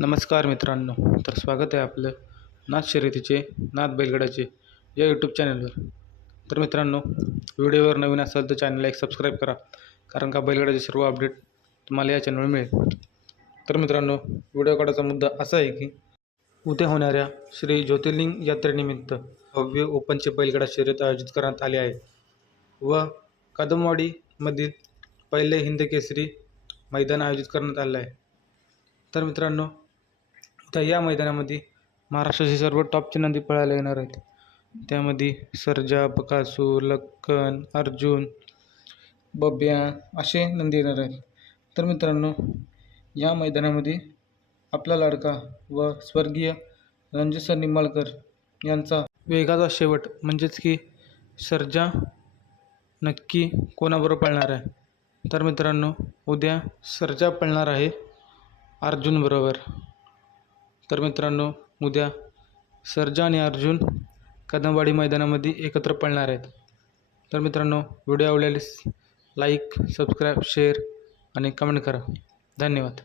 नमस्कार मित्रांनो तर स्वागत आहे आपलं नाथ शर्यतीचे नाथ बैलगडाचे या यूट्यूब चॅनलवर तर मित्रांनो व्हिडिओवर नवीन असाल तर चॅनलला एक सबस्क्राईब करा कारण का बैलगडाचे सर्व अपडेट तुम्हाला या चॅनलवर मिळेल. तर मित्रांनो व्हिडिओ काढायचा मुद्दा असा आहे की उद्या होणाऱ्या श्री ज्योतिर्लिंग यात्रेनिमित्त भव्य ओपनचे बैलगडा शर्यत आयोजित करण्यात आले आहे. व कदमवाडीमधील पहिले हिंद केसरी मैदान आयोजित करण्यात आलं आहे. तर मित्रांनो तर या मैदानामध्ये महाराष्ट्राचे सर्व टॉपचे नंदी पळायला येणार आहेत. त्यामध्ये सर्जा बकासूर लक्कन अर्जुन बब्या असे नंदी येणार आहेत. तर मित्रांनो या मैदानामध्ये आपला लाडका व स्वर्गीय रणजित निंबाळकर यांचा वेगाचा शेवट म्हणजेच की सर्जा नक्की कोणाबरोबर पळणार आहे? तर मित्रांनो उद्या सर्जा पळणार आहे अर्जुनबरोबर तर मित्रांनो उद्या सर्जा आणि अर्जुन कदमवाडी मैदानामध्ये एकत्र पळणार आहेत. तर मित्रांनो व्हिडिओ आवडल्यास लाईक सबस्क्राईब शेअर आणि कमेंट करा. धन्यवाद.